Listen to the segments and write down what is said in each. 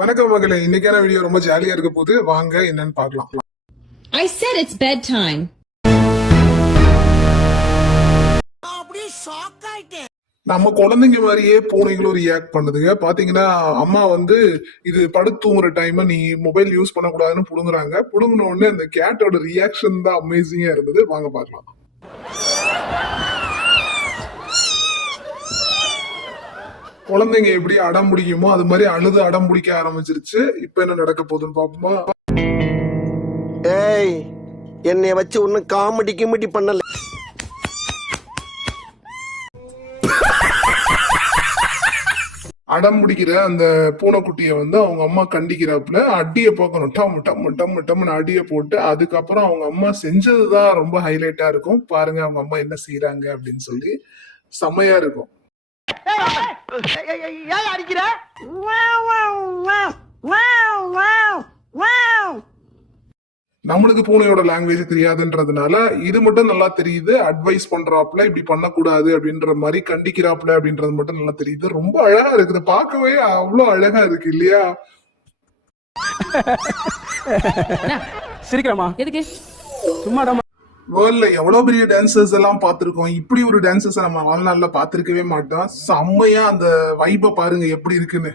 வணக்கம் மகளே, இன்னைக்கான வீடியோ ரொம்ப ஜாலியா இருக்க போது. வாங்க என்னன்னு பார்க்கலாம். I said it's bedtime. நம்ம குழந்தைங்க மாதிரியே பூனைகளும் ரியாக்ட் பண்ணுதுங்க. பாத்தீங்கன்னா அம்மா வந்து இது படுத்து தூங்குற டைம் நீ மொபைல் யூஸ் பண்ணக்கூடாதுன்னு புடுங்குறாங்க. புடுங்கின உடனே அந்த கேட்டோட ரியாக்ஷன் தான் அமேசிங்கா இருந்தது. வாங்க பார்க்கலாம். குழந்தைங்க எப்படி அடம் பிடிக்குமோ அது மாதிரி அழுது அடம் பிடிக்க ஆரம்பிச்சிருச்சு. இப்ப என்ன நடக்க போகுதுன்னு பாப்போமா? ஏய், என்னைய வச்சு ஒன்னும் காமெடி கிமெடி பண்ணல. அடம் பிடிக்கிற அந்த பூனைக்குட்டிய வந்து அவங்க அம்மா கண்டிக்கிறாப்புல அடிய போக்கணும். டம் டம் டம் டம்னு அடிய போட்டு அதுக்கப்புறம் அவங்க அம்மா செஞ்சதுதான் ரொம்ப ஹைலைட்டா இருக்கும். பாருங்க அவங்க அம்மா என்ன செய்யறாங்க அப்படின்னு சொல்லி செம்மையா இருக்கும். நம்மளுக்கு பூனையோட லாங்குவேஜ் தெரியாதுன்றதுனால இது மட்டும் நல்லா தெரியுது. அட்வைஸ் பண்றாப்புல இப்படி பண்ணக்கூடாது அப்படின்ற மாதிரி கண்டிக்கிறாப்புல அப்படின்றது மட்டும் நல்லா தெரியுது. ரொம்ப அழகா இருக்குது, பார்க்கவே அவ்வளவு அழகா இருக்கு இல்லையா? சிரிக்கிறமா எதுக்கு? சும்மா வேர்ல்ட்ல எவ்வளவு பெரிய டான்சர்ஸ் எல்லாம் பார்த்திருக்கோம். இப்படி ஒரு டான்சர்ஸ் நம்ம வாழ்நாள்ல பார்த்திருக்கவே மாட்டோம். செம்மையா அந்த வைப பாருங்க எப்படி இருக்குன்னு.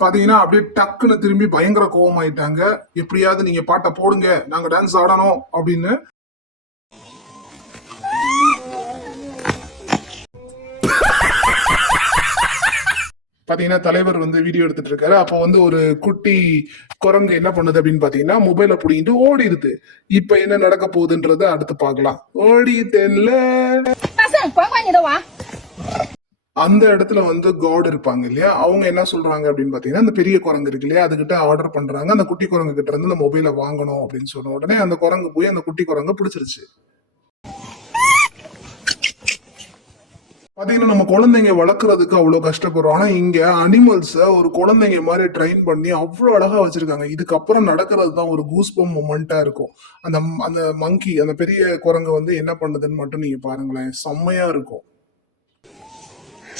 பாத்தீங்கன்னா அப்படியே டக்குன்னு திரும்பி பயங்கர கோவம் ஆயிட்டாங்க. எப்படியாவது நீங்க பாட்டை போடுங்க, நாங்க டான்ஸ் ஆடணும் அப்படின்னு. பாத்தீங்கன்னா தலைவர் வந்து வீடியோ எடுத்துட்டு இருக்காரு. அப்போ வந்து ஒரு குட்டி குரங்கு என்ன பண்ணுது அப்படின்னு பாத்தீங்கன்னா மொபைலை புடிங்கிட்டு ஓடிடுது. இப்ப என்ன நடக்க போகுதுன்றத அடுத்து பாக்கலாம். ஓடிட்டேன்ல. அந்த இடத்துல வந்து காட் இருப்பாங்க இல்லையா, அவங்க என்ன சொல்றாங்க அப்படின்னு பாத்தீங்கன்னா அந்த பெரிய குரங்கு இருக்கு இல்லையா, அதுகிட்ட ஆர்டர் பண்றாங்க அந்த குட்டி குரங்கு கிட்ட இருந்து அந்த மொபைலை வாங்கணும் அப்படின்னு சொன்ன உடனே அந்த குரங்கு போய் அந்த குட்டி குரங்க பிடிச்சிருச்சு. பாத்தீங்கன்னா நம்ம குழந்தைங்க வளர்க்கறதுக்கு அவ்வளவு கஷ்டப்படுறோம். ஆனா இங்க அனிமல்ஸ ஒரு குழந்தைங்க மாதிரி ட்ரெயின் பண்ணி அவ்வளவு அழகா வச்சிருக்காங்க. இதுக்கப்புறம் நடக்கிறது தான் ஒரு கூஸ்பம் மொமெண்டா இருக்கும். அந்த அந்த மங்கி அந்த பெரிய குரங்கு வந்து என்ன பண்ணுதுன்னு மட்டும் நீங்க பாருங்களேன், செம்மையா இருக்கும்.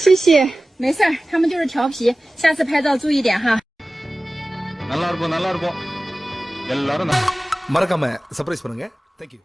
谢谢，没事儿，他们就是调皮，下次拍照注意点哈。நல்லா இருக்கும், நல்லா இருக்கும். எல்லாரும் மறக்காம சர்ப்ரைஸ் பண்ணுங்க. தேங்க்யூ.